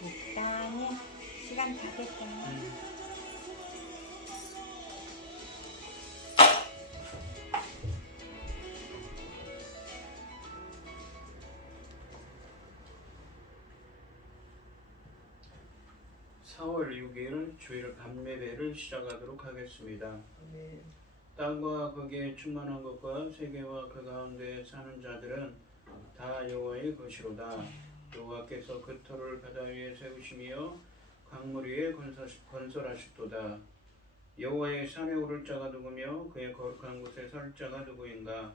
적당히 시간 다 됐다. 4월 6일 주일 밤예배를 시작하도록 하겠습니다. 네. 땅과 거기에 충만한 것과 세계와 그 가운데 사는 자들은 다 여호와의 것이로다. 여호와께서 그 터를 바다 위에 세우시며 강물 위에 건설하셨도다. 여호와의 산에 오를 자가 누구며 그의 거룩한 곳에 설 자가 누구인가?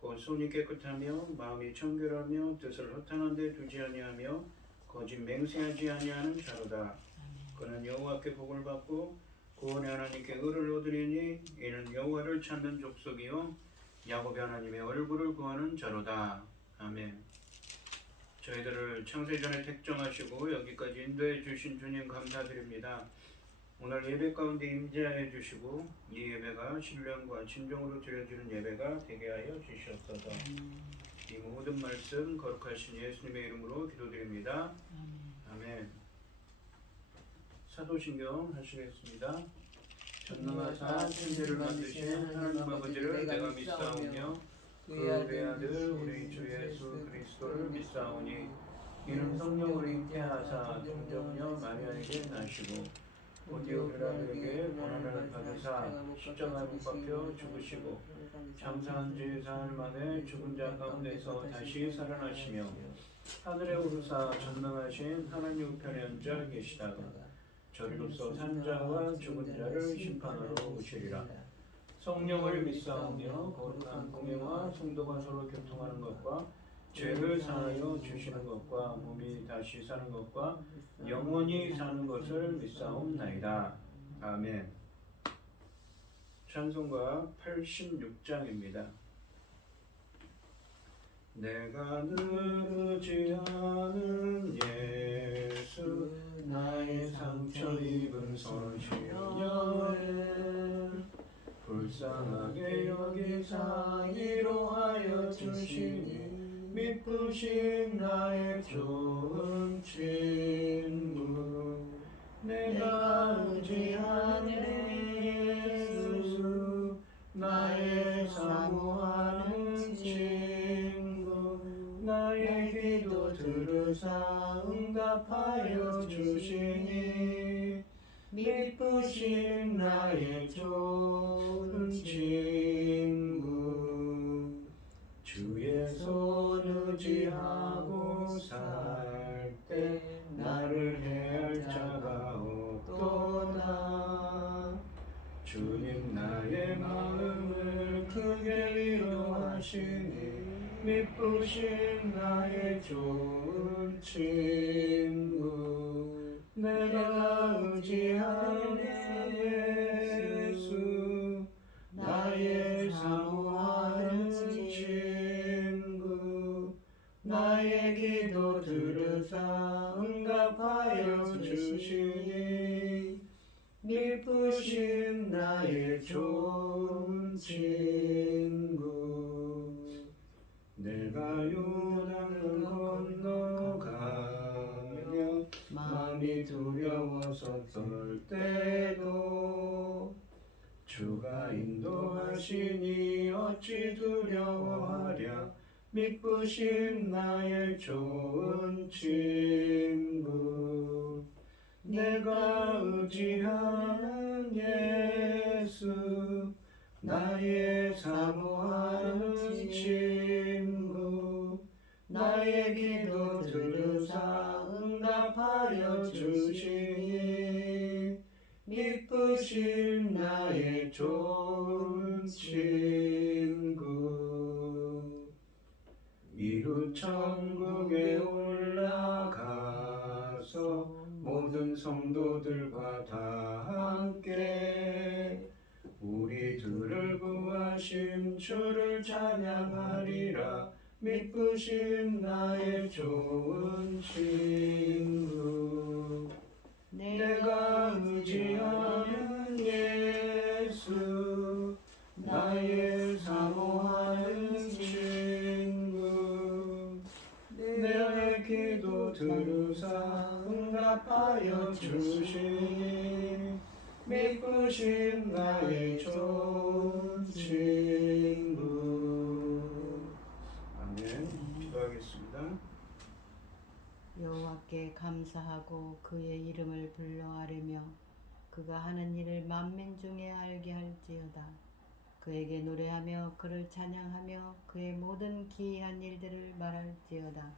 곧 손이 깨끗하며 마음이 청결하며 뜻을 허탄한 데 두지 아니하며 거짓 맹세하지 아니하는 자로다. 그는 여호와께 복을 받고 구원의 하나님께 의를 얻으리니 이는 여호와를 찾는 족속이요 야곱의 하나님의 얼굴을 구하는 자로다. 아멘. 저희들을 창세전에 택정하시고 여기까지 인도해 주신 주님 감사드립니다. 오늘 예배 가운데 임재하여 주시고 이 예배가 신령과 진정으로 드려지는 예배가 되게 하여 주시옵소서. 이 모든 말씀 거룩하신 예수님의 이름으로 기도드립니다. 아멘. 사도신경 하시겠습니다. 전능하사 천지를 만드신 하나님 아버지를 내가 믿사오며 그 외아들 우리 주 예수 그리스도를 믿사오니 이는 성령으로 잉태하사 동정녀 마리아에게 나시고 본디오 빌라도에게 고난을 받으사 십자가에 못 박혀 죽으시고 장사한 지 사흘 만에 죽은 자 가운데서 다시 살아나시며 하늘에 오르사 전능하신 하나님 우편에 앉아 계시다가 저리로서 산자와 죽은 자를 심판하러 오시리라. 성령을 믿사오며 거룩한 공예와 성도가 서로 교통하는 것과 죄를 사하여 주시는 것과 몸이 다시 사는 것과 영원히 사는 것을 믿사옵나이다. 아멘. 찬송가 86장입니다. 내가 늘 의지하는 예수 나의 상처 입은 손시련을 불쌍하게 여기사 위로하여 주시니 믿으신 나의 좋은 친구 내가 의지하는 예수 나의 사모하는 친구 나의 기도 들으사 응답하여 주시니 믿으신 나의 좋은 친구 주의 손 의지하고 살 때 나를 해할 자가 없도다. 주님 나의 마음을 크게 위로하시니 믿으신 나의 좋은 친구 내가 의지하는 예수 나의 사모하는 친구 나의 기도 들으사 응답하여 주시니 믿으신 나의 좋은 친구 내가 요단을 건너가며 마음이 두려워서 떨 때도 주가 인도하시니 어찌 두려워하랴 믿으신 나의 좋은 친구 내가 의지하는 예수 나의 사모하는 친구 나의 기도 들으사 응답하여 주시니 믿으신 나의 좋은 친구 주 천국에 올라가서 모든 성도들과 다 함께 우리들을 구하신 주를 찬양하리라. 믿으신 나의 좋은 친구, 내가 의지하는 예수, 나의 사모하는 친구, 내 기도 들으사 응답하여 주신 믿으신 나의 좋은 친구. 아멘. 기도하겠습니다. 여호와께 감사하고 그의 이름을 불러아뢰며 그가 하는 일을 만민 중에 알게 할지어다. 그에게 노래하며 그를 찬양하며 그의 모든 기이한 일들을 말할지어다.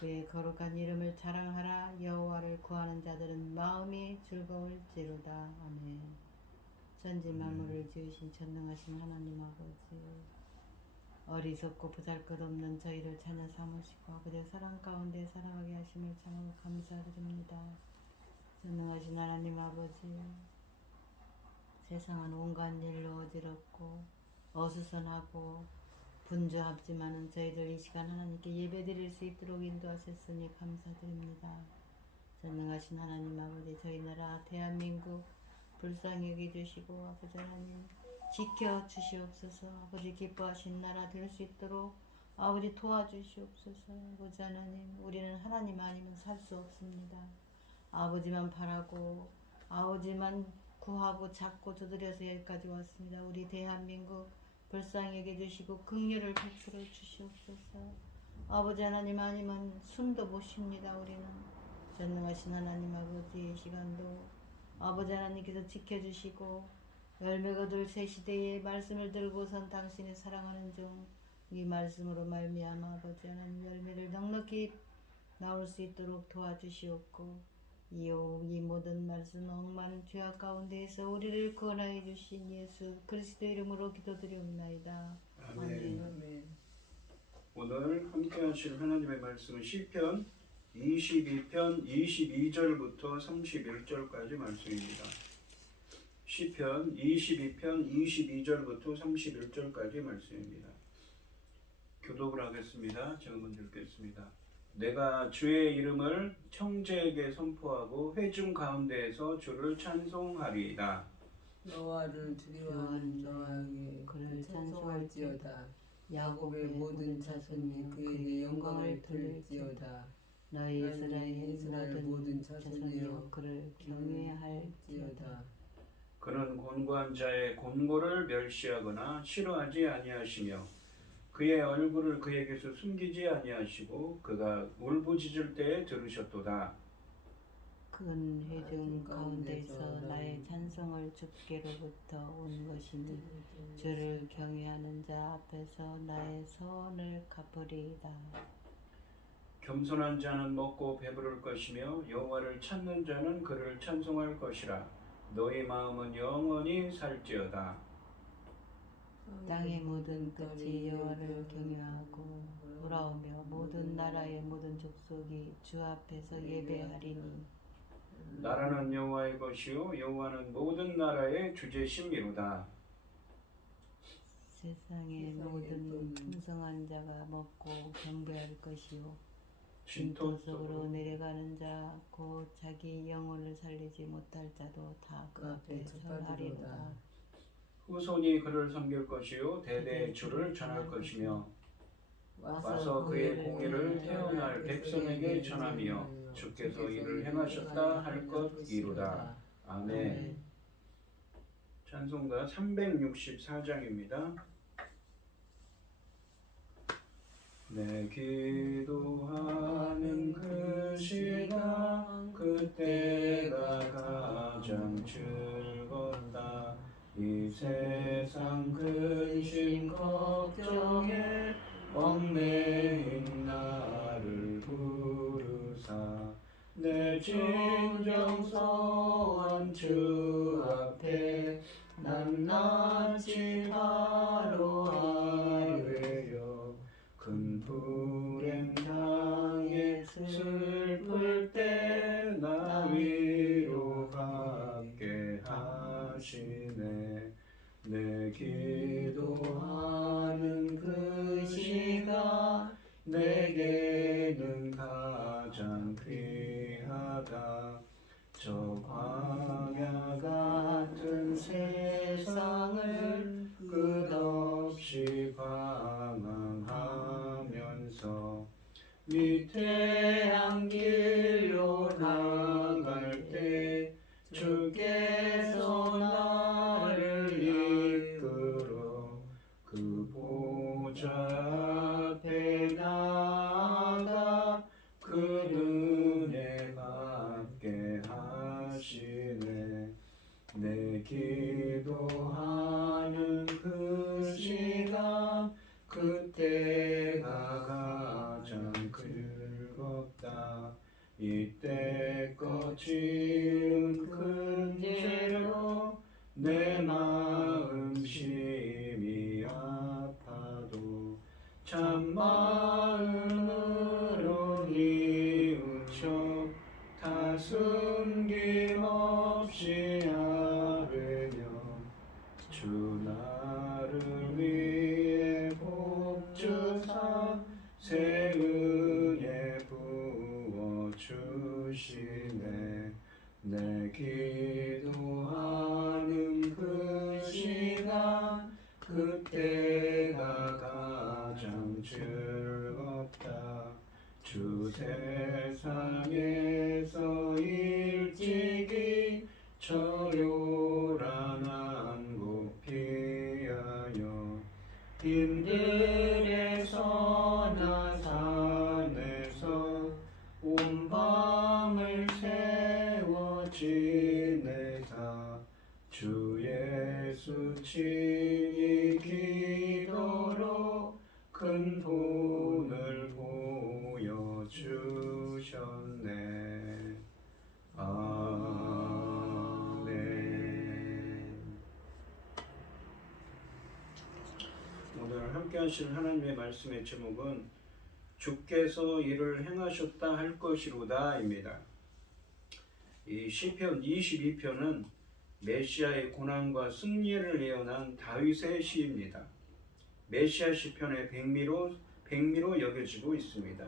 그의 거룩한 이름을 자랑하라. 여호와를 구하는 자들은 마음이 즐거울지로다. 아멘. 천지 만물을 지으신 전능하신 하나님 아버지, 어리석고 보잘것없는 저희를 자녀 삼으시고 아버지의 사랑 가운데 살아가게 하심을 참으로 감사드립니다. 전능하신 하나님 아버지, 세상은 온갖 일로 어지럽고 어수선하고 분주하지만은 저희들 이 시간 하나님께 예배드릴 수 있도록 인도하셨으니 감사드립니다. 전능하신 하나님 아버지, 저희 나라 대한민국 불쌍히 여겨주시고 아버지 하나님 지켜주시옵소서. 아버지 기뻐하신 나라 될 수 있도록 아버지 도와주시옵소서. 아버지 하나님, 우리는 하나님 아니면 살 수 없습니다. 아버지만 바라고 아버지만 구하고 찾고 두드려서 여기까지 왔습니다. 우리 대한민국 불쌍히 여겨주시고 긍휼을 베풀어 주시옵소서. 아버지 하나님 아니면 숨도 못 쉽니다. 우리는 전능하신 하나님 아버지, 이 시간도 아버지 하나님께서 지켜주시고 열매 거둘 새 시대에 말씀을 들고선 당신의 사랑하는 종 이 말씀으로 말미암아 아버지 하나님 열매를 넉넉히 나올 수 있도록 도와주시옵고 이 모든 말씀 억만 죄악 가운데에서 우리를 구원하여 주신 예수 그리스도 이름으로 기도드리옵나이다. 아멘. 아멘. 오늘 함께 하실 하나님의 말씀은 시편 22편 22절부터 31절까지 말씀입니다. 시편 22편 22절부터 31절까지 말씀입니다. 교독을 하겠습니다. 제가 먼저 읽겠습니다. 내가 주의 이름을 청지에게 선포하고 회중 가운데에서 주를 찬송하리이다. 여호와를 두려워하는 자에게 그를 찬송할지어다. 야곱의 모든 자손이 그에게 영광을 돌릴지어다. 너희 이스라엘 이스라엘 모든 자손이여 그를 경외할지어다. 경외할지어다. 그는 곤고한 자의 곤고를 멸시하거나 싫어하지 아니하시며 그의 얼굴을 그에게서 숨기지 아니하시고 그가 울부짖을 때에 들으셨도다. 큰 회중 가운데서 나의 찬송을 주께로부터 온 것이니 주를 경외하는 자 앞에서 나의 서원을 갚으리이다. 겸손한 자는 먹고 배부를 것이며 여호와를 찾는 자는 그를 찬송할 것이라. 너희 마음은 영원히 살지어다. 땅의 모든 끝이 여호와를 경외하고 돌아오며 모든 나라의 모든 족속이 주 앞에서 예배하리니 나라는 여호와의 것이요 여호와는 모든 나라의 주제심이로다. 세상의 모든 풍성한 자가 먹고 경배할 것이요 진토 진토속으로 내려가는 자 곧 자기 영혼을 살리지 못할 자도 다 그 앞에 절하리로다. 후손이 그를 섬길 것이요 대대 주를 전할 것이며 와서 그의 공의를 태어날 백성에게 전하며 주께서 이를 행하셨다 할 것이로다. 아멘. 찬송가 364장입니다. 내 기도하는 그 시간 그때가 가장 즐겁다. 이 세상 근심 걱정에 얽매인 나를 부르사 내 진정 소원 주 앞에 낱낱이 바로 아뢰어 큰 하시네. 내 기도하는 그 시간 내게는 가장 귀하다. 저 광야 같은 세상을 끝없이 방황하면서 위태한 길로 나갈 때 주께서 나를 이끌어 그 보좌 앞에 나아가 그 은혜 받게 하시네. 내 기도하는 그 시간 그때가 가장 즐겁다. 이때껏 지은 큰 죄로 내 마음 심히 아파도 참 마음으로 뉘우쳐 다 숨김없이 아뢰며 주 나를 위해 복 주사 새 은혜 부어 주시네. 내 기도하는 그 시간 그때가 가장 즐겁다. 주 세상에서 일찍이 저 요란한 곳 피하여 힘들에서나 산에서 온 밤을 세워 지내사 주 예수 친히 기도로 큰 본을 보여주셨네. 아멘. 오늘 함께 하실 하나님의 말씀의 제목은 주께서 이를 행하셨다 할 것이로다 입니다. 이 시편 22편은 메시아의 고난과 승리를 예언한 다윗의 시입니다. 메시아 시편의 백미로 여겨지고 있습니다.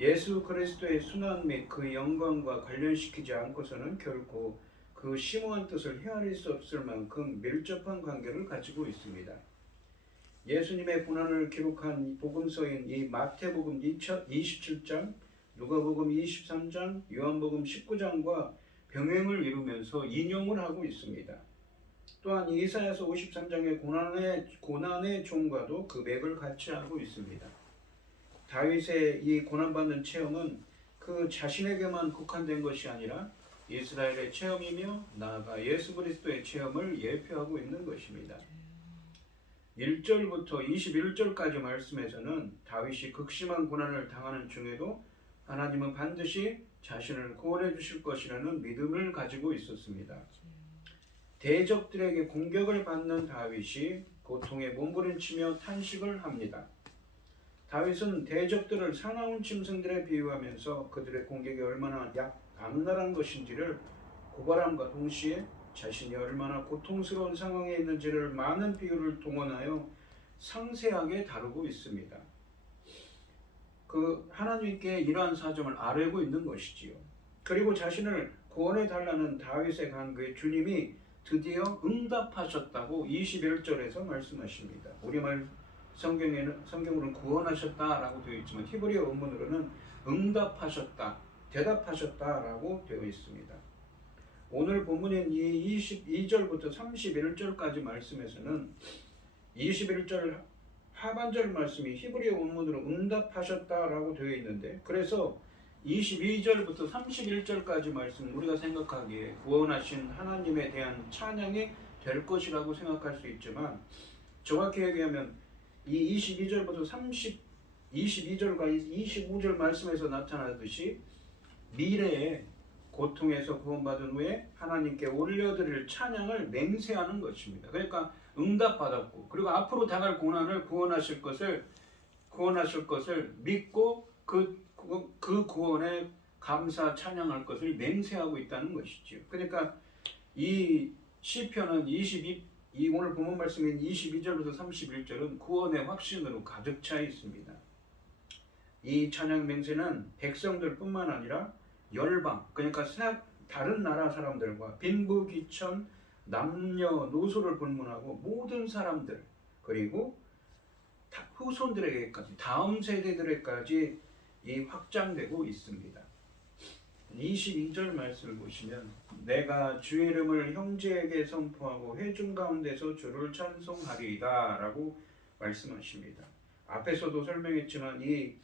예수 그리스도의 순환 및 그 영광과 관련시키지 않고서는 결코 그 심오한 뜻을 헤아릴 수 없을 만큼 밀접한 관계를 가지고 있습니다. 예수님의 고난을 기록한 복음서인 이 마태복음 27장, 누가복음 23장, 요한복음 19장과 병행을 이루면서 인용을 하고 있습니다. 또한 이사야서 53장의 고난의 종과도 그 맥을 같이 하고 있습니다. 다윗의 이 고난받는 체험은 그 자신에게만 국한된 것이 아니라 이스라엘의 체험이며 나아가 예수 그리스도의 체험을 예표하고 있는 것입니다. 1절부터 21절까지 말씀에서는 다윗이 극심한 고난을 당하는 중에도 하나님은 반드시 자신을 구원해 주실 것이라는 믿음을 가지고 있었습니다. 대적들에게 공격을 받는 다윗이 고통에 몸부림치며 탄식을 합니다. 다윗은 대적들을 사나운 짐승들에 비유하면서 그들의 공격이 얼마나 악랄한 것인지를 고발함과 동시에 자신이 얼마나 고통스러운 상황에 있는지를 많은 비유를 동원하여 상세하게 다루고 있습니다. 그 하나님께 이러한 사정을 아뢰고 있는 것이지요. 그리고 자신을 구원해 달라는 다윗의 간구에 주님이 드디어 응답하셨다고 21절에서 말씀하십니다. 우리말 성경으로는 구원하셨다라고 되어 있지만 히브리어 원문으로는 응답하셨다, 대답하셨다라고 되어 있습니다. 오늘 본문인 이 22절부터 31절까지 말씀에서는 21절 하반절 말씀이 히브리어 원문으로 응답하셨다라고 되어 있는데, 그래서 22절부터 31절까지 말씀 우리가 생각하기에 구원하신 하나님에 대한 찬양이 될 것이라고 생각할 수 있지만, 정확히 얘기하면 이 22절부터 22절과 25절 말씀에서 나타나듯이 미래에 고통에서 구원받은 후에 하나님께 올려드릴 찬양을 맹세하는 것입니다. 그러니까 응답받았고, 그리고 앞으로 당할 고난을 구원하실 것을 믿고 그 구원에 감사 찬양할 것을 맹세하고 있다는 것이죠. 그러니까 이 시편은 이 오늘 본문 말씀인 22절부터 31절은 구원의 확신으로 가득 차 있습니다. 이 찬양 맹세는 백성들뿐만 아니라 열방, 그러니까 다른 나라 사람들과 빈부귀천, 남녀노소를 불문하고 모든 사람들, 그리고 후손들에게까지, 다음 세대들에게까지 이 확장되고 있습니다. 22절 말씀을 보시면 내가 주의 이름을 형제에게 선포하고 회중 가운데서 주를 찬송하리이다 라고 말씀하십니다. 앞에서도 설명했지만 이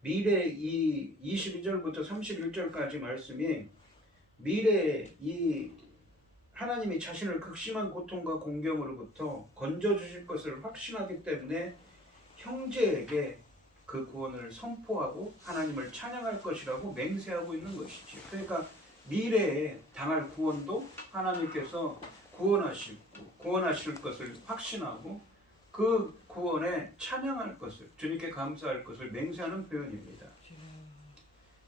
미래 이 22절부터 31절까지 말씀이 미래에 이 하나님이 자신을 극심한 고통과 공경으로부터 건져주실 것을 확신하기 때문에 형제에게 그 구원을 선포하고 하나님을 찬양할 것이라고 맹세하고 있는 것이지. 그러니까 미래에 당할 구원도 하나님께서 구원하실 것을 확신하고 그 구원에 찬양할 것을, 주님께 감사할 것을 맹세하는 표현입니다.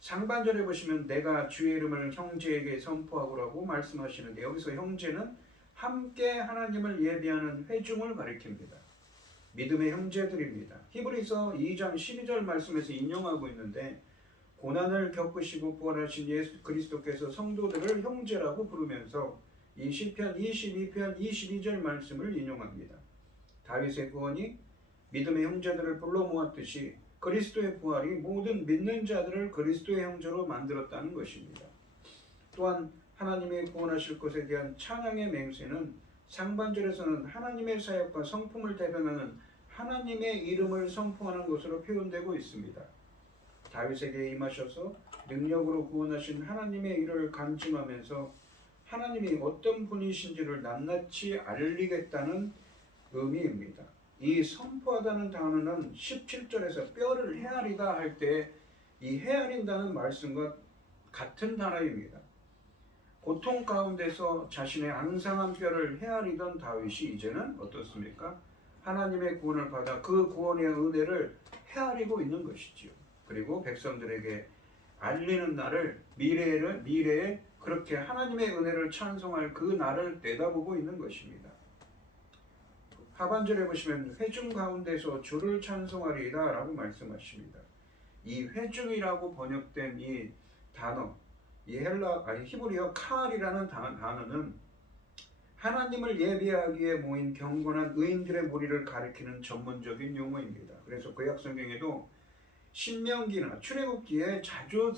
상반절에 보시면 내가 주의 이름을 형제에게 선포하고라고 말씀하시는데 여기서 형제는 함께 하나님을 예배하는 회중을 가리킵니다. 믿음의 형제들입니다. 히브리서 2장 12절 말씀에서 인용하고 있는데 고난을 겪으시고 부활하신 예수 그리스도께서 성도들을 형제라고 부르면서 이 시편 22편 22절 말씀을 인용합니다. 다윗의 구원이 믿음의 형제들을 불러 모았듯이 그리스도의 부활이 모든 믿는 자들을 그리스도의 형제로 만들었다는 것입니다. 또한 하나님의 구원하실 것에 대한 찬양의 맹세는 상반절에서는 하나님의 사역과 성품을 대변하는 하나님의 이름을 선포하는 것으로 표현되고 있습니다. 다윗에게 임하셔서 능력으로 구원하신 하나님의 일을 간증하면서 하나님이 어떤 분이신지를 낱낱이 알리겠다는 의미입니다. 이 선포하다는 단어는 17절에서 뼈를 헤아리다 할 때 이 헤아린다는 말씀과 같은 단어입니다. 고통 가운데서 자신의 앙상한 뼈를 헤아리던 다윗이 이제는 어떻습니까? 하나님의 구원을 받아 그 구원의 은혜를 헤아리고 있는 것이지요. 그리고 백성들에게 알리는 날을 미래에 그렇게 하나님의 은혜를 찬송할 그 날을 내다보고 있는 것입니다. 하반절에 보시면 회중 가운데서 주를 찬송하리이다 라고 말씀하십니다. 이 회중이라고 번역된 이 단어, 이 히브리어 카알이라는 단어는 하나님을 예배하기에 모인 경건한 의인들의 무리를 가리키는 전문적인 용어입니다. 그래서 구약 성경에도 신명기나 출애굽기에 자주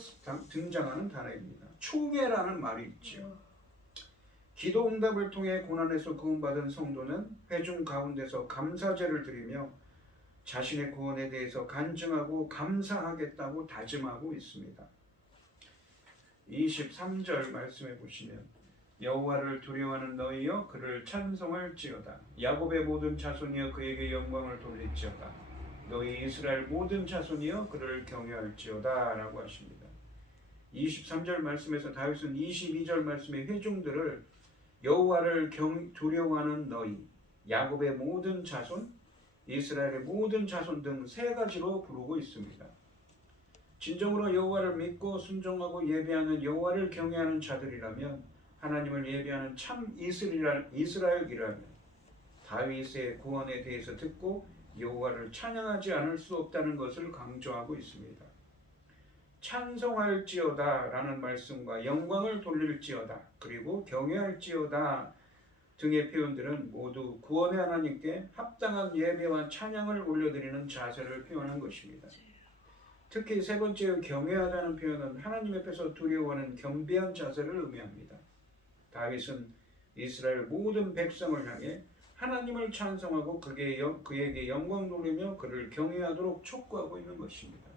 등장하는 단어입니다. 초계라는 말이 있죠. 기도 응답을 통해 고난에서 구원받은 성도는 회중 가운데서 감사제를 드리며 자신의 구원에 대해서 간증하고 감사하겠다고 다짐하고 있습니다. 23절 말씀해 보시면 여호와를 두려워하는 너희여 그를 찬송할지어다. 야곱의 모든 자손이여 그에게 영광을 돌릴지어다. 너희 이스라엘 모든 자손이여 그를 경외할지어다 라고 하십니다. 23절 말씀에서 다윗은 22절 말씀의 회중들을 여호와를 두려워하는 너희, 야곱의 모든 자손, 이스라엘의 모든 자손 등 세 가지로 부르고 있습니다. 진정으로 여호와를 믿고 순종하고 예배하는 여호와를 경외하는 자들이라면 하나님을 예배하는 참 이스라엘이라면 다윗의 구원에 대해서 듣고 여호와를 찬양하지 않을 수 없다는 것을 강조하고 있습니다. 찬송할지어다 라는 말씀과 영광을 돌릴지어다 그리고 경외할지어다 등의 표현들은 모두 구원의 하나님께 합당한 예배와 찬양을 올려드리는 자세를 표현한 것입니다. 특히 세 번째 경외하다는 표현은 하나님 앞에서 두려워하는 겸비한 자세를 의미합니다. 다윗은 이스라엘 모든 백성을 향해 하나님을 찬송하고 그에게 영광 돌리며 그를 경외하도록 촉구하고 있는 것입니다.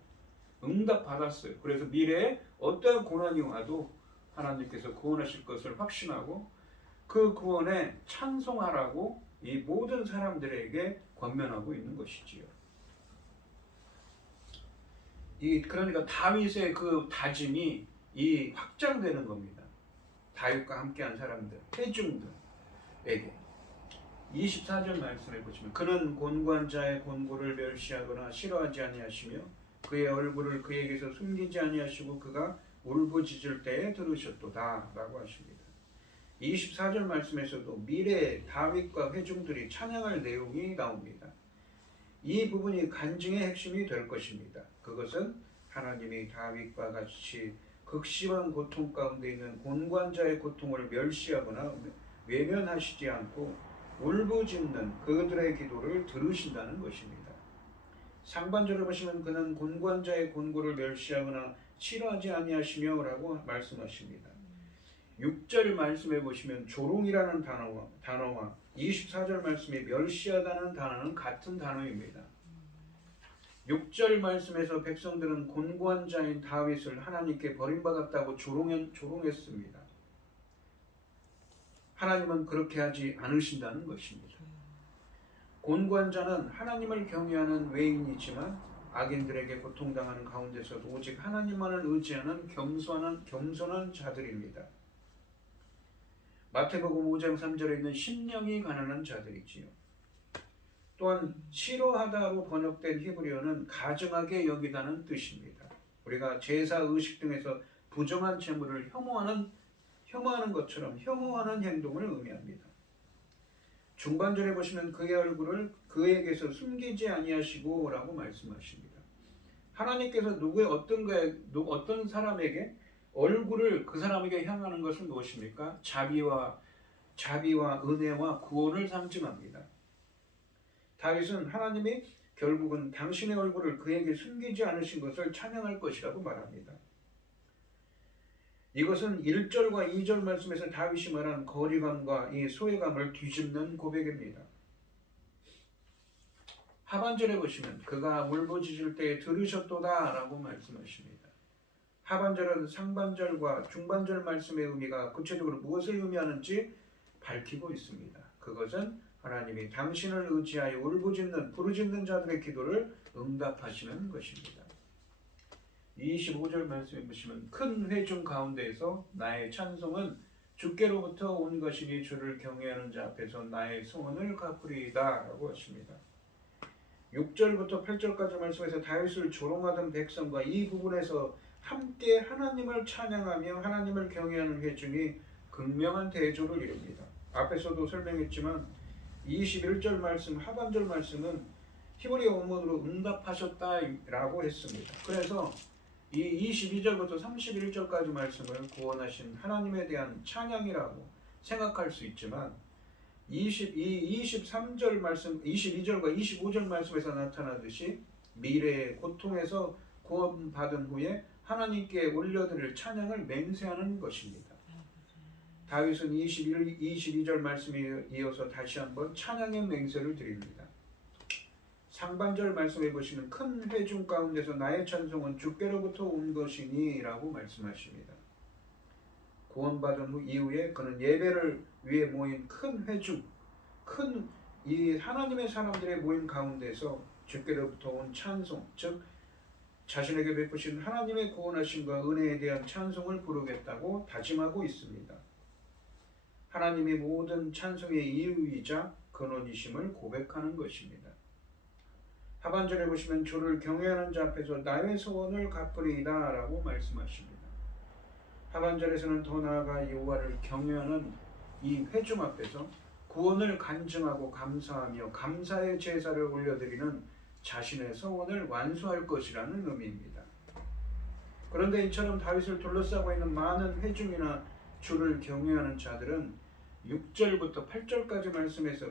응답 받았어요. 그래서 미래에 어떠한 고난이 와도 하나님께서 구원하실 것을 확신하고 그 구원에 찬송하라고 이 모든 사람들에게 권면하고 있는 것이지요. 그러니까 다윗의 그 다짐이 확장되는 겁니다. 다윗과 함께한 사람들, 회중들에게. 24절 말씀해 보시면 그는 곤고한 자의 곤고를 멸시하거나 싫어하지 아니하시며 그의 얼굴을 그에게서 숨기지 아니하시고 그가 울부짖을 때에 들으셨도다 라고 하십니다. 24절 말씀에서도 미래 다윗과 회중들이 찬양할 내용이 나옵니다. 이 부분이 간증의 핵심이 될 것입니다. 그것은 하나님이 다윗과 같이 극심한 고통 가운데 있는 곤관자의 고통을 멸시하거나 외면하시지 않고 울부짖는 그들의 기도를 들으신다는 것입니다. 상반절을 보시면 그는 곤관자의 곤고를 멸시하거나 싫어하지 아니하시며 라고 말씀하십니다. 6절 말씀에 보시면 조롱이라는 단어와 24절 말씀에 멸시하다는 단어는 같은 단어입니다. 6절 말씀에서 백성들은 곤고한 자인 다윗을 하나님께 버림받았다고 조롱했습니다. 하나님은 그렇게 하지 않으신다는 것입니다. 곤고한 자는 하나님을 경외하는 외인이지만 악인들에게 고통당하는 가운데서도 오직 하나님만을 의지하는 겸손한 자들입니다. 마태복음 5장 3절에 있는 심령이 가난한 자들이지요. 또한 싫어하다로 번역된 히브리어는 가증하게 여기다는 뜻입니다. 우리가 제사 의식 등에서 부정한 재물을 혐오하는 것처럼 혐오하는 행동을 의미합니다. 중반절에 보시면 그의 얼굴을 그에게서 숨기지 아니하시고 라고 말씀하십니다. 하나님께서 어떤 사람에게 얼굴을 그 사람에게 향하는 것은 무엇입니까? 자비와 은혜와 구원을 상징합니다. 다윗은 하나님이 결국은 당신의 얼굴을 그에게 숨기지 않으신 것을 찬양할 것이라고 말합니다. 이것은 1절과 2절 말씀에서 다윗이 말한 거리감과 이 소외감을 뒤집는 고백입니다. 하반절에 보시면 그가 울부짖을 때에 들으셨도다 라고 말씀하십니다. 하반절은 상반절과 중반절 말씀의 의미가 구체적으로 무엇을 의미하는지 밝히고 있습니다. 그것은 하나님이 당신을 의지하여 부르짖는 자들의 기도를 응답하시는 것입니다. 25절 말씀에 보시면 큰 회중 가운데에서 나의 찬송은 주께로부터 온 것이니 주를 경외하는 자 앞에서 나의 소원을 갚으리이다 라고 하십니다. 6절부터 8절까지 말씀에서 다윗을 조롱하던 백성과 이 부분에서 함께 하나님을 찬양하며 하나님을 경외하는 회중이 극명한 대조를 이룹니다. 앞에서도 설명했지만 21절 말씀 하반절 말씀은 히브리어 원문으로 응답하셨다라고 했습니다. 그래서 이 22절부터 31절까지 말씀을 구원하신 하나님에 대한 찬양이라고 생각할 수 있지만 23절 말씀, 22절과 25절 말씀에서 나타나듯이 미래의 고통에서 구원받은 후에 하나님께 올려드릴 찬양을 맹세하는 것입니다. 다윗은 22절 말씀에 이어서 다시 한번 찬양의 맹세를 드립니다. 상반절 말씀해 보시면 큰 회중 가운데서 나의 찬송은 주께로부터 온 것이니 라고 말씀하십니다. 구원받은 후 이후에 그는 예배를 위해 모인 큰 회중, 큰 이 하나님의 사람들의 모임 가운데서 주께로부터 온 찬송, 즉 자신에게 베푸신 하나님의 구원하심과 은혜에 대한 찬송을 부르겠다고 다짐하고 있습니다. 하나님이 모든 찬송의 이유이자 근원이심을 고백하는 것입니다. 하반절에 보시면 주를 경외하는 자 앞에서 나의 소원을 갚으리이다 라고 말씀하십니다. 하반절에서는 더 나아가 여호와를 경외하는 이 회중 앞에서 구원을 간증하고 감사하며 감사의 제사를 올려드리는 자신의 소원을 완수할 것이라는 의미입니다. 그런데 이처럼 다윗을 둘러싸고 있는 많은 회중이나 주를 경외하는 자들은 6절부터 8절까지 말씀에서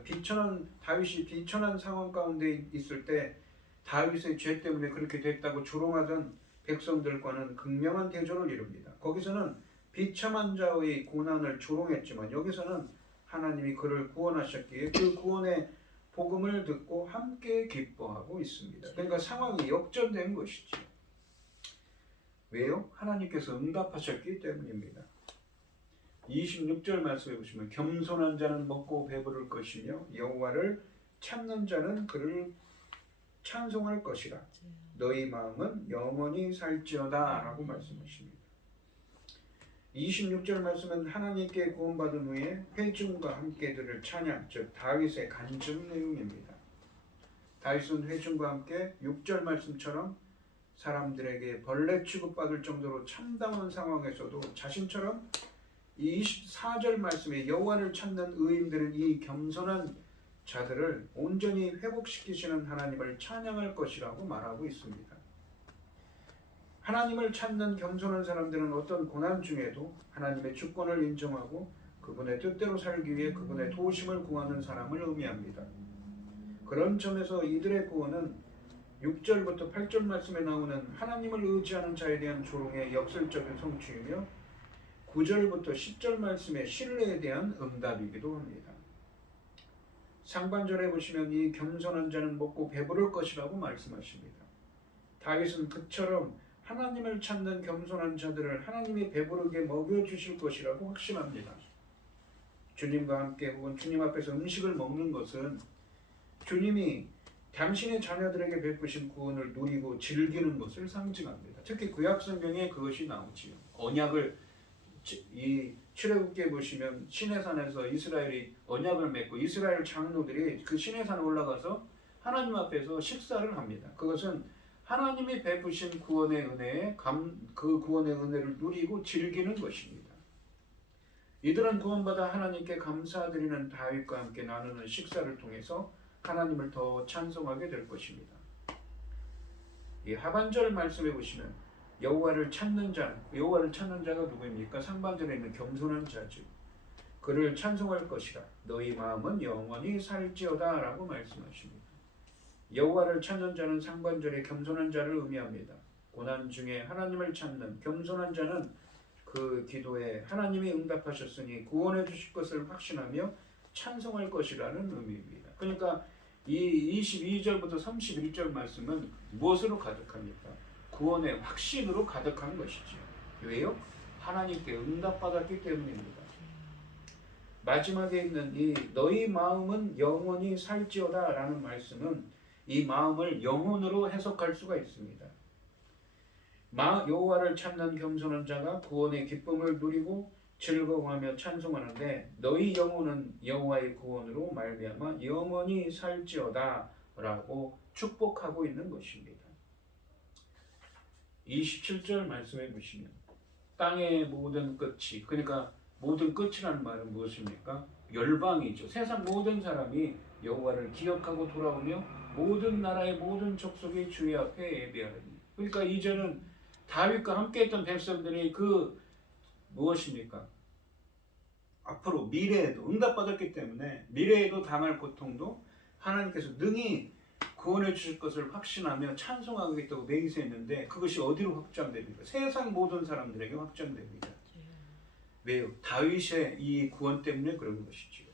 다윗이 비천한 상황 가운데 있을 때 다윗의 죄 때문에 그렇게 됐다고 조롱하던 백성들과는 극명한 대조를 이룹니다. 거기서는 비참한 자의 고난을 조롱했지만 여기서는 하나님이 그를 구원하셨기에 그 구원의 복음을 듣고 함께 기뻐하고 있습니다. 그러니까 상황이 역전된 것이죠. 왜요? 하나님께서 응답하셨기 때문입니다. 26절 말씀해 보시면 겸손한 자는 먹고 배부를 것이며 여호와를 찾는 자는 그를 찬송할 것이라. 너희 마음은 영원히 살지어다 라고 말씀하십니다. 26절 말씀은 하나님께 구원받은 후에 회중과 함께 들을 찬양, 즉 다윗의 간증 내용입니다. 다윗은 회중과 함께 6절 말씀처럼 사람들에게 벌레 취급받을 정도로 참담한 상황에서도 자신처럼 이 24절 말씀에 여호와를 찾는 의인들은 이 겸손한 자들을 온전히 회복시키시는 하나님을 찬양할 것이라고 말하고 있습니다. 하나님을 찾는 겸손한 사람들은 어떤 고난 중에도 하나님의 주권을 인정하고 그분의 뜻대로 살기 위해 그분의 도우심을 구하는 사람을 의미합니다. 그런 점에서 이들의 구원은 6절부터 8절 말씀에 나오는 하나님을 의지하는 자에 대한 조롱의 역설적인 성취이며 9절부터 10절 말씀의 신뢰에 대한 응답이기도 합니다. 상반절에 보시면 이 겸손한 자는 먹고 배부를 것이라고 말씀하십니다. 다윗은 그처럼 하나님을 찾는 겸손한 자들을 하나님이 배부르게 먹여주실 것이라고 확신합니다. 주님과 함께 혹은 주님 앞에서 음식을 먹는 것은 주님이 당신의 자녀들에게 베푸신 구원을 누리고 즐기는 것을 상징합니다. 특히 구약성경에 그것이 나오지요. 언약을 이 출애굽기에 보시면 시내산에서 이스라엘이 언약을 맺고 이스라엘 장로들이 그 시내산에 올라가서 하나님 앞에서 식사를 합니다. 그것은 하나님이 베푸신 구원의 은혜에 그 구원의 은혜를 누리고 즐기는 것입니다. 이들은 구원받아 하나님께 감사드리는 다윗과 함께 나누는 식사를 통해서 하나님을 더 찬송하게 될 것입니다. 이 하반절 말씀에 보시면 여호와를 찾는 자가 누구입니까? 상반절에 있는 겸손한 자죠. 그를 찬송할 것이라 너희 마음은 영원히 살지어다 라고 말씀하십니다. 여호와를 찾는 자는 상반절에 겸손한 자를 의미합니다. 고난 중에 하나님을 찾는 겸손한 자는 그 기도에 하나님이 응답하셨으니 구원해 주실 것을 확신하며 찬송할 것이라는 의미입니다. 그러니까 이 22절부터 31절 말씀은 무엇으로 가득합니까? 구원의 확신으로 가득한 것이죠. 왜요? 하나님께 응답받았기 때문입니다. 마지막에 있는 이 너희 마음은 영원히 살지어다 라는 말씀은 이 마음을 영혼으로 해석할 수가 있습니다. 여호와를 찾는 겸손한 자가 구원의 기쁨을 누리고 즐거워하며 찬송하는데 너희 영혼은 여호와의 구원으로 말미암아 영원히 살지어다 라고 축복하고 있는 것입니다. 27절 말씀해 보시면 땅의 모든 끝이, 그러니까 모든 끝이라는 말은 무엇입니까? 열방이죠. 세상 모든 사람이 여호와를 기억하고 돌아오며 모든 나라의 모든 족속이 주의 앞에 예배하리니. 그러니까 이제는 다윗과 함께했던 백성들이 그 무엇입니까? 앞으로 미래에도 응답받았기 때문에 미래에도 당할 고통도 하나님께서 능히 구원해 주실 것을 확신하며 찬송하겠다고 맹세했는데 그것이 어디로 확장됩니까? 세상 모든 사람들에게 확장됩니다. 왜요? 다윗의 이 구원 때문에 그런 것이지요.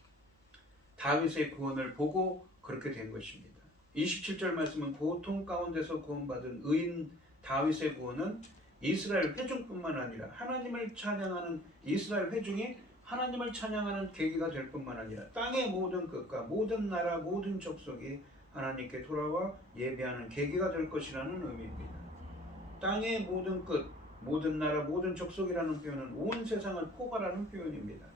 다윗의 구원을 보고 그렇게 된 것입니다. 27절 말씀은 고통 가운데서 구원받은 의인 다윗의 구원은 이스라엘 회중뿐만 아니라 하나님을 찬양하는 이스라엘 회중이 하나님을 찬양하는 계기가 될 뿐만 아니라 땅의 모든 끝과 모든 나라 모든 족속이 하나님께 돌아와 예배하는 계기가 될 것이라는 의미입니다. 땅의 모든 끝, 모든 나라 모든 족속이라는 표현은 온 세상을 포괄하는 표현입니다.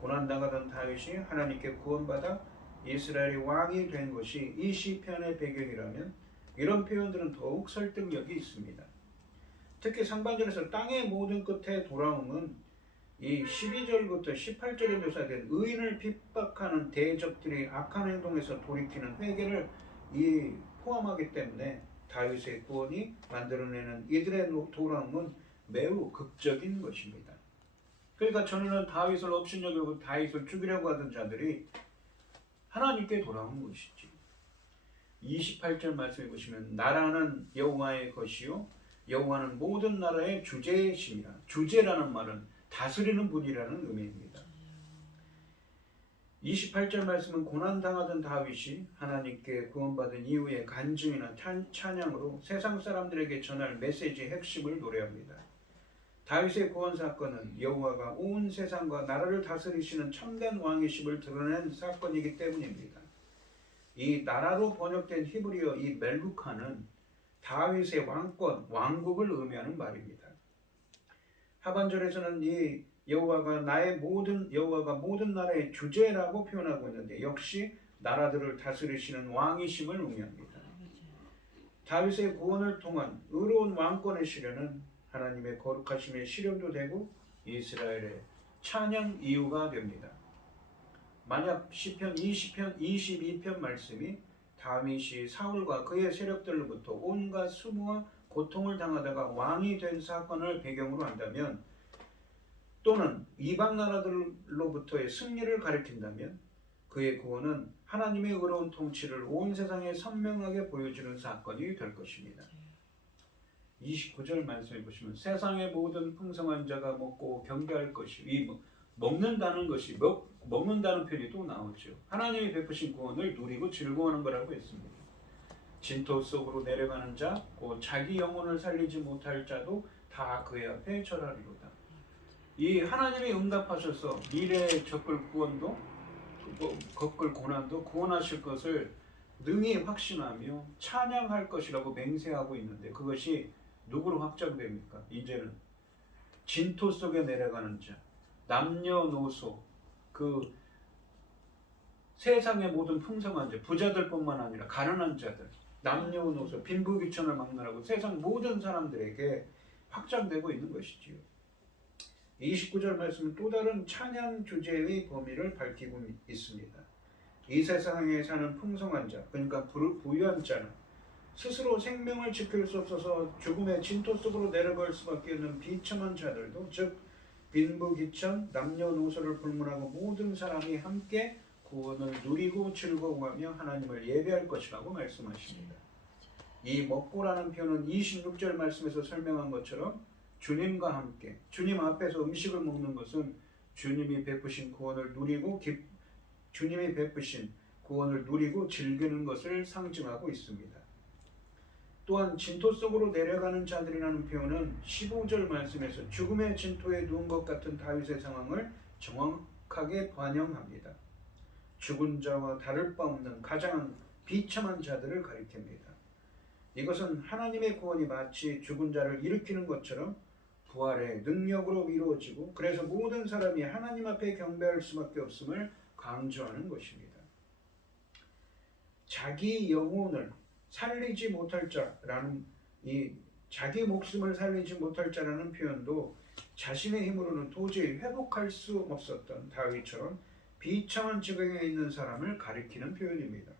고난당하던 다윗이 하나님께 구원받아 이스라엘의 왕이 된 것이 이 시편의 배경이라면 이런 표현들은 더욱 설득력이 있습니다. 특히 상반절에서 땅의 모든 끝에 돌아옴은 이 12절부터 18절에 묘사된 의인을 핍박하는 대적들이 악한 행동에서 돌이키는 회개를 포함하기 때문에 다윗의 구원이 만들어내는 이들의 돌아옴은 매우 극적인 것입니다. 그러니까 전에는 다윗을 업신여기고 다윗을 죽이려고 하던 자들이 하나님께 돌아온 것이지. 28절 말씀해 보시면 나라는 여호와의 것이요 여호와는 모든 나라의 주제이시니라. 주제라는 말은 다스리는 분이라는 의미입니다. 28절 말씀은 고난당하던 다윗이 하나님께 구원받은 이후의 간증이나 찬양으로 세상 사람들에게 전할 메시지의 핵심을 노래합니다. 다윗의 구원 사건은 여호와가 온 세상과 나라를 다스리시는 참된 왕이심을 드러낸 사건이기 때문입니다. 이 나라로 번역된 히브리어 이 멜루카는 다윗의 왕권, 왕국을 의미하는 말입니다. 하반절에서는 이 여호와가 모든 나라의 주제라고 표현하고 있는데 역시 나라들을 다스리시는 왕이심을 의미합니다. 다윗의 구원을 통한 의로운 왕권의 실현은 하나님의 거룩하심의 실현도 되고 이스라엘의 찬양 이유가 됩니다. 만약 시편 20편 22편 말씀이 다윗이 사울과 그의 세력들로부터 온갖 수모와 고통을 당하다가 왕이 된 사건을 배경으로 한다면, 또는 이방 나라들로부터의 승리를 가리킨다면, 그의 구원은 하나님의 의로운 통치를 온 세상에 선명하게 보여주는 사건이 될 것입니다. 29절 말씀해 보시면 세상의 모든 풍성한 자가 먹고 경배할 것이, 이 먹는다는 것이 먹는다는 표현이 또 나오죠. 하나님이 베푸신 구원을 누리고 즐거워하는 거라고 했습니다. 진토 속으로 내려가는 자, 곧 자기 영혼을 살리지 못할 자도 다 그의 앞에 절하리로다. 이 하나님이 응답하셔서 미래에 겪을 구원도 겪을 고난도 구원하실 것을 능히 확신하며 찬양할 것이라고 맹세하고 있는데, 그것이 누구로 확정됩니까? 이제는 진토 속에 내려가는 자, 남녀노소, 그 세상의 모든 풍성한 자, 부자들뿐만 아니라 가난한 자들, 남녀노소, 빈부귀천을 막론하고 세상 모든 사람들에게 확장되고 있는 것이지요. 29절 말씀은 또 다른 찬양 주제의 범위를 밝히고 있습니다. 이 세상에 사는 풍성한 자, 그러니까 부유한 자는 스스로 생명을 지킬 수 없어서 죽음의 진토 속으로 내려갈 수밖에 없는 비참한 자들도, 즉 빈부귀천, 남녀노소를 불문하고 모든 사람이 함께 구원을 누리고 즐거워하며 하나님을 예배할 것이라고 말씀하십니다. 이 먹고라는 표현은 26절 말씀에서 설명한 것처럼 주님과 함께, 주님 앞에서 음식을 먹는 것은 주님이 베푸신 구원을 누리고 주님이 베푸신 구원을 누리고 즐기는 것을 상징하고 있습니다. 또한 진토 속으로 내려가는 자들이라는 표현은 15절 말씀에서 죽음의 진토에 누운 것 같은 다윗의 상황을 정확하게 반영합니다. 죽은 자와 다를 바 없는 가장 비참한 자들을 가리킵니다. 이것은 하나님의 구원이 마치 죽은 자를 일으키는 것처럼 부활의 능력으로 이루어지고, 그래서 모든 사람이 하나님 앞에 경배할 수밖에 없음을 강조하는 것입니다. 자기 영혼을 살리지 못할 자라는, 이 자기 목숨을 살리지 못할 자라는 표현도 자신의 힘으로는 도저히 회복할 수 없었던 다윗처럼 비참한 지경에 있는 사람을 가리키는 표현입니다.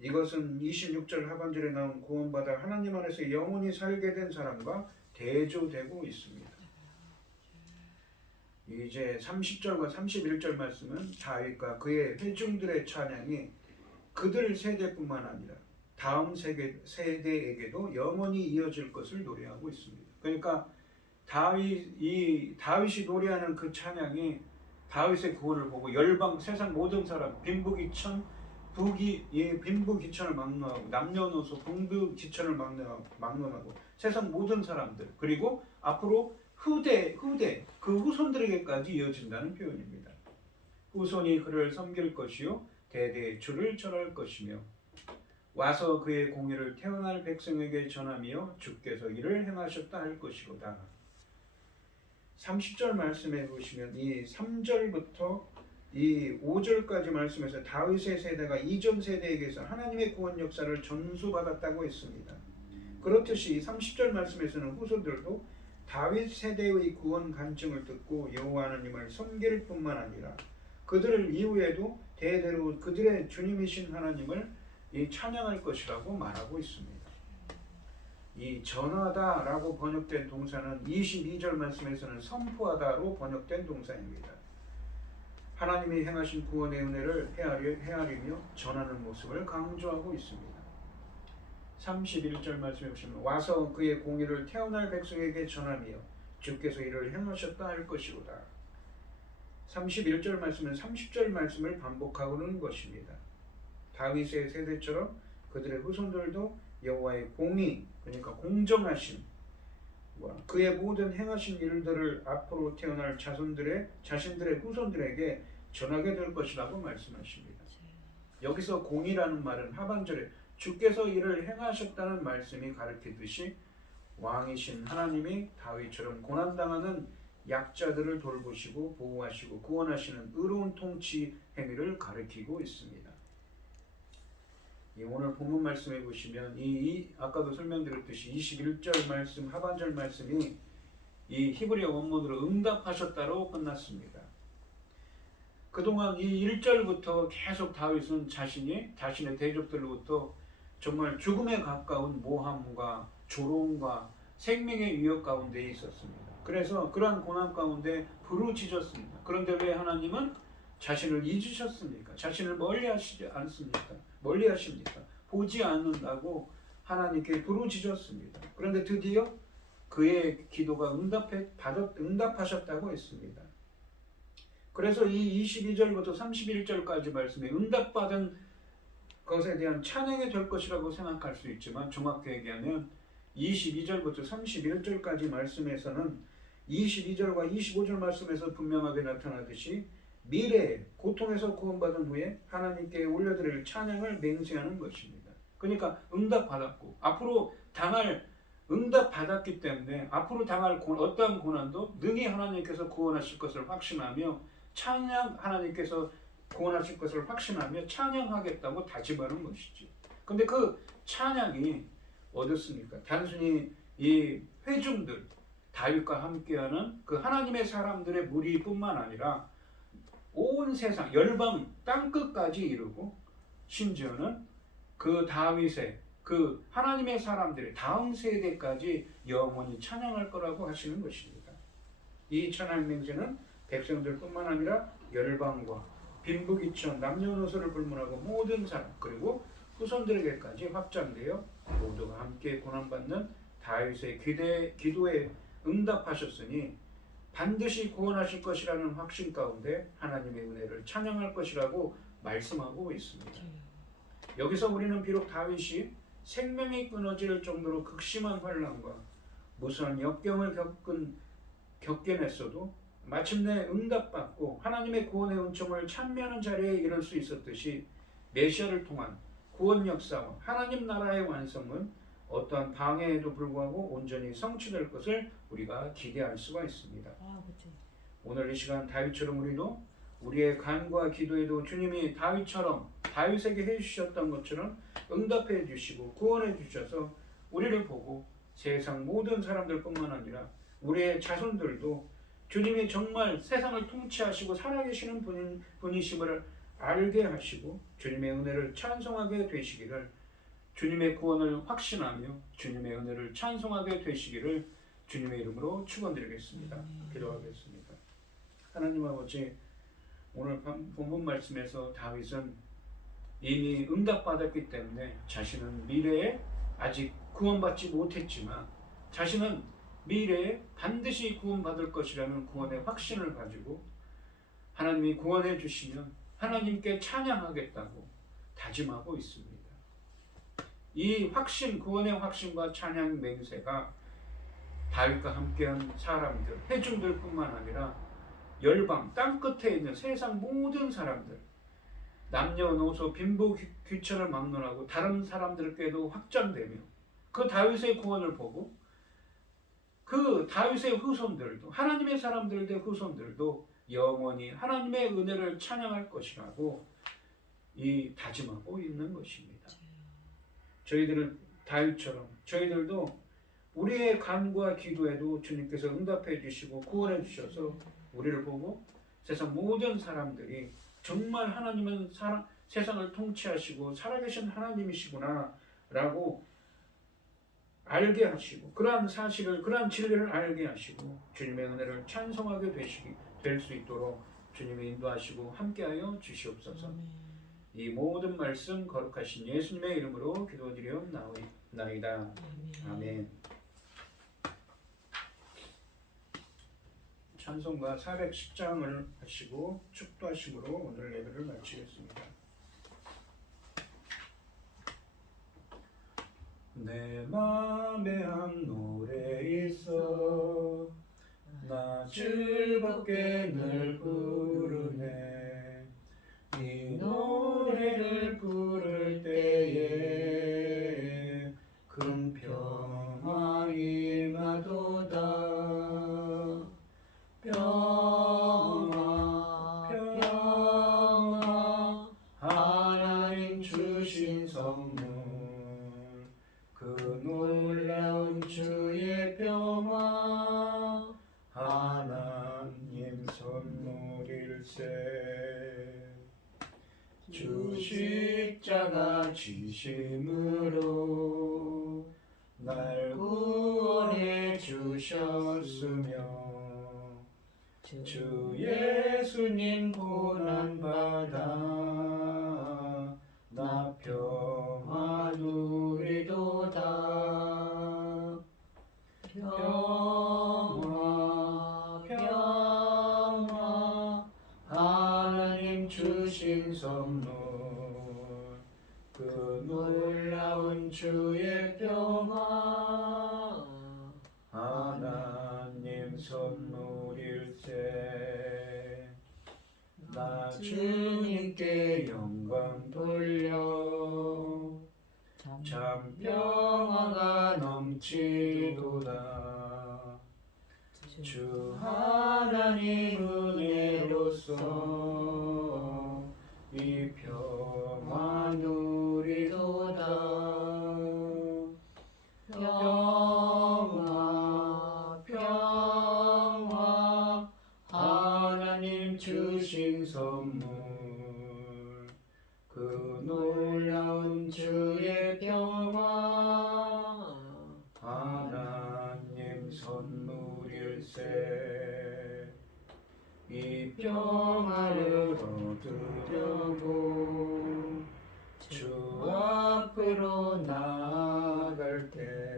이것은 26절 하반절에 나온 구원받아 하나님 안에서 영원히 살게 된 사람과 대조되고 있습니다. 이제 30절과 31절 말씀은 다윗과 그의 회중들의 찬양이 그들 세대뿐만 아니라 다음 세대에게도 영원히 이어질 것을 노래하고 있습니다. 그러니까 다윗이 노래하는 그 찬양이 다윗의 구원을 보고 열방, 세상 모든 사람, 빈부귀천을 막론하고 남녀노소 빈부귀천을 막론하고 세상 모든 사람들, 그리고 앞으로 후대 그 후손들에게까지 이어진다는 표현입니다. 후손이 그를 섬길 것이요 대대의 주를 절할 것이며 와서 그의 공의를 태어날 백성에게 전하며 주께서 이를 행하셨다 할 것이로다. 30절 말씀해 보시면 이 3절부터 이 5절까지 말씀에서 다윗의 세대가 이전 세대에게서 하나님의 구원 역사를 전수받았다고 했습니다. 그렇듯이 30절 말씀에서는 후손들도 다윗 세대의 구원 간증을 듣고 여호와 하나님을 섬길 뿐만 아니라 그들 이후에도 대대로 그들의 주님이신 하나님을 찬양할 것이라고 말하고 있습니다. 이 전하다라고 번역된 동사는 22절 말씀에서는 선포하다로 번역된 동사입니다. 하나님이 행하신 구원의 은혜를 헤아리며 전하는 모습을 강조하고 있습니다. 31절 말씀해 보시면 와서 그의 공의를 태어날 백성에게 전하며 주께서 이를 행하셨다 할 것이로다. 31절 말씀은 30절 말씀을 반복하고는 것입니다. 다윗의 세대처럼 그들의 후손들도 여호와의 공의, 그러니까 공정하심, 그의 모든 행하신 일들을 앞으로 태어날 자신들의 후손들에게 전하게 될 것이라고 말씀하십니다. 여기서 공의라는 말은 하반절에 주께서 이를 행하셨다는 말씀이 가르치듯이 왕이신 하나님이 다윗처럼 고난당하는 약자들을 돌보시고 보호하시고 구원하시는 의로운 통치 행위를 가리키고 있습니다. 오늘 본문 말씀해 보시면 아까도 설명드렸듯이 21절 말씀 하반절 말씀이 이 히브리어 원문으로 응답하셨다로 끝났습니다. 그동안 이 1절부터 계속 다윗은 자신의 대적들로부터 정말 죽음에 가까운 모함과 조롱과 생명의 위협 가운데 있었습니다. 그래서 그러한 고난 가운데 부르짖었습니다. 그런데 왜 하나님은 자신을 잊으셨습니까? 자신을 멀리하시지 않습니까? 멀리하십니까? 보지 않는다고 하나님께 부르짖었습니다. 그런데 드디어 그의 기도가 응답하셨다고 했습니다. 그래서 이 22절부터 31절까지 말씀에 응답받은 것에 대한 찬양이 될 것이라고 생각할 수 있지만 정확히 얘기하면 22절부터 31절까지 말씀에서는 22절과 25절 말씀에서 분명하게 나타나듯이 미래에 고통에서 구원받은 후에 하나님께 올려드릴 찬양을 맹세하는 것입니다. 그러니까 응답받았고 앞으로 당할 응답받았기 때문에 앞으로 당할 어떠한 고난도 능히 하나님께서 구원하실 것을 확신하며 하나님께서 구원하실 것을 확신하며 찬양하겠다고 다짐하는 것이지. 근데 그 찬양이 어떻습니까? 단순히 이 회중들, 다윗과 함께하는 그 하나님의 사람들의 무리뿐만 아니라 온 세상, 열방 땅끝까지 이르고 심지어는 그 다윗의 그 하나님의 사람들의 다음 세대까지 영원히 찬양할 거라고 하시는 것입니다. 이 찬양 맹세는 백성들뿐만 아니라 열방과 빈부귀천 남녀노소를 불문하고 모든 사람 그리고 후손들에게까지 확장되어 모두가 함께 고난받는 다윗의 기도에 응답하셨으니 반드시 구원하실 것이라는 확신 가운데 하나님의 은혜를 찬양할 것이라고 말씀하고 있습니다. 여기서 우리는 비록 다윗이 생명이 끊어질 정도로 극심한 환난과 무수한 역경을 겪게냈어도 마침내 응답받고 하나님의 구원의 은총을 찬미하는 자리에 이를 수 있었듯이 메시아를 통한 구원 역사와 하나님 나라의 완성은 어떠한 방해에도 불구하고 온전히 성취될 것을 우리가 기대할 수가 있습니다. 오늘 이 시간 다윗처럼 우리도 우리의 간구와 기도에도 주님이 다윗에게 해주셨던 것처럼 응답해 주시고 구원해 주셔서 우리를 보고 세상 모든 사람들뿐만 아니라 우리의 자손들도 주님이 정말 세상을 통치하시고 살아계시는 분이심을 알게 하시고 주님의 은혜를 찬송하게 되시기를, 주님의 구원을 확신하며 주님의 은혜를 찬송하게 되시기를 주님의 이름으로 축원드리겠습니다. 기도하겠습니다. 하나님 아버지, 오늘 본문 말씀에서 다윗은 이미 응답받았기 때문에 자신은 미래에 아직 구원받지 못했지만 자신은 미래에 반드시 구원받을 것이라는 구원의 확신을 가지고 하나님이 구원해 주시면 하나님께 찬양하겠다고 다짐하고 있습니다. 이 확신, 구원의 확신과 찬양 맹세가 다윗과 함께한 사람들, 회중들뿐만 아니라 열방, 땅끝에 있는 세상 모든 사람들, 남녀노소 빈부귀천을 막론하고 다른 사람들께도 확장되며 그 다윗의 구원을 보고 그 다윗의 후손들도, 하나님의 사람들의 후손들도 영원히 하나님의 은혜를 찬양할 것이라고 이 다짐하고 있는 것입니다. 저희들은 다윗처럼 저희들도 우리의 간구와 기도에도 주님께서 응답해 주시고 구원해 주셔서 우리를 보고 세상 모든 사람들이 정말 하나님은 세상을 통치하시고 살아계신 하나님이시구나 라고 알게 하시고, 그러한 사실을, 그러한 진리를 알게 하시고 주님의 은혜를 찬송하게 될 수 있도록 주님의 인도하시고 함께하여 주시옵소서. 이 모든 말씀 거룩하신 예수님의 이름으로 기도드리옵나이다. 아멘. 찬송가 410장을 하시고 축도하심으로 오늘 예배를 마치겠습니다. 내 맘에 한 노래 있어 나 즐겁게 늘 부르네. 이 노래를 부를 때에 큰 평화 임하도다. 평화 평화 하나님 주신 선물, 그 놀라운 주의 평화 주 십자가 지심으로 날 구원해 주셨으며 주 예수님 고난받아 나 평화 누리도다. 평화 평화 하나님 주신 선물 그 놀라운 주의 평화 하나님 선물일세. 나 주님께 영광 돌려 참 평화가 넘치도다. 주 하나님 은혜로서 이 평화 누리도다. 평화 평화 하나님 주신 선물 그 놀라운 주의 평화 하나님 선물일세. 이 평화를 얻으려고 주 앞으로 나아갈 때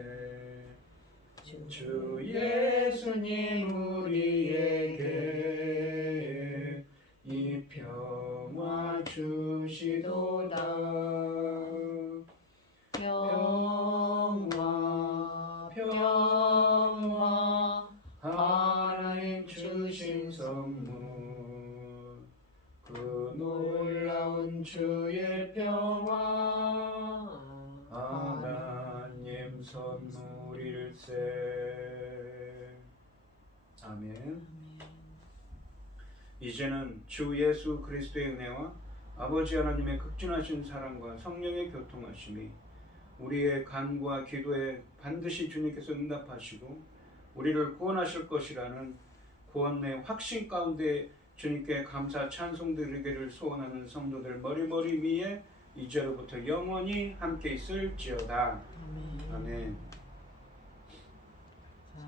주 예수님 우리에게 이 평화 주시도다. 평화 평화 하나님 주신 선물 그 놀라운 주의 평화 하나님 선물일세. 아멘. 이제는 주 예수 그리스도의 은혜와 아버지 하나님의 극진하신 사랑과 성령의 교통하심이 우리의 간구와 기도에 반드시 주님께서 응답하시고 우리를 구원하실 것이라는 구원의 확신 가운데 주님께 감사 찬송 드리기를 소원하는 성도들 머리머리 위에 이제로부터 영원히 함께 있을지어다. 아멘. 자,